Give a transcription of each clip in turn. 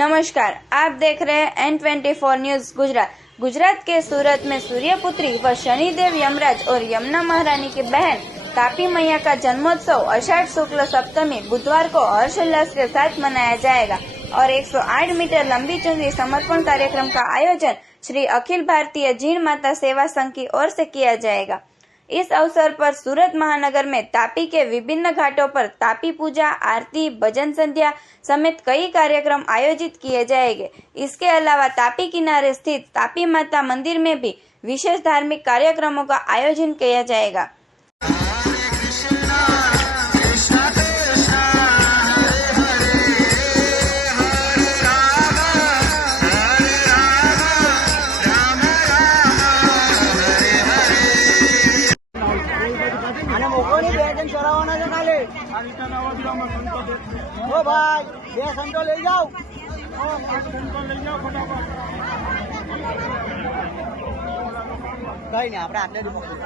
नमस्कार, आप देख रहे हैं N24 न्यूज गुजरात। गुजरात के सूरत में सूर्यपुत्री व शनिदेव यमराज और यमुना महारानी की बहन तापी मैया का जन्मोत्सव आषाढ़ शुक्ल सप्तमी बुधवार को हर्षोल्लास के साथ मनाया जाएगा और 108 मीटर लंबी चुनरी समर्पण कार्यक्रम का आयोजन श्री अखिल भारतीय जीण माता सेवा संघ की ओर से किया जाएगा। इस अवसर पर सूरत महानगर में तापी के विभिन्न घाटों पर तापी पूजा, आरती, भजन संध्या समेत कई कार्यक्रम आयोजित किए जाएंगे। इसके अलावा तापी किनारे स्थित तापी माता मंदिर में भी विशेष धार्मिक कार्यक्रमों का आयोजन किया जाएगा। ओ भाई બે સંતો લઈ જાઓ કઈ નહીં આપણે આટલે જ મોકલી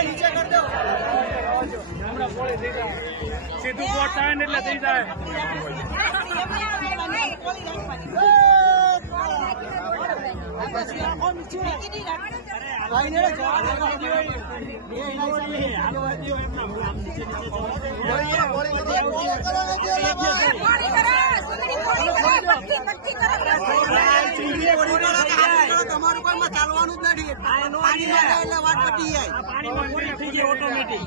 નીચે કર દો સીધું કોટ થાય ને એટલે થઈ જાય તમારું કોઈ માં ચાલવાનું જ નથી પાણીમાં એટલે વાત પટી જાય પાણીમાં થઈ જાય ઓટોમેટિક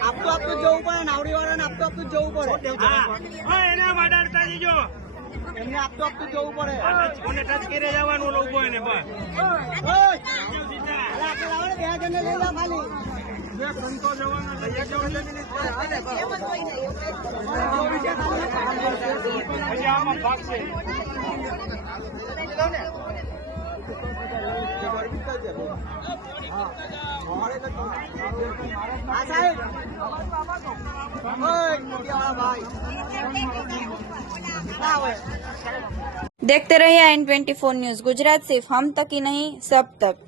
આપતો આપતું જવું પડે નાવડી વાળાને આપતો આપતું જવું પડે એને વડાડતા જજો એમને આપતો આપતું જવું પડે કોને ટચ કરી જવાનું લોકો એને બસ બે જણને લઈ લો ખાલી બે સંતો જવાના પછી આમાં ભાગશે देखते रहिए N24 न्यूज गुजरात। सिर्फ हम तक ही नहीं, सब तक।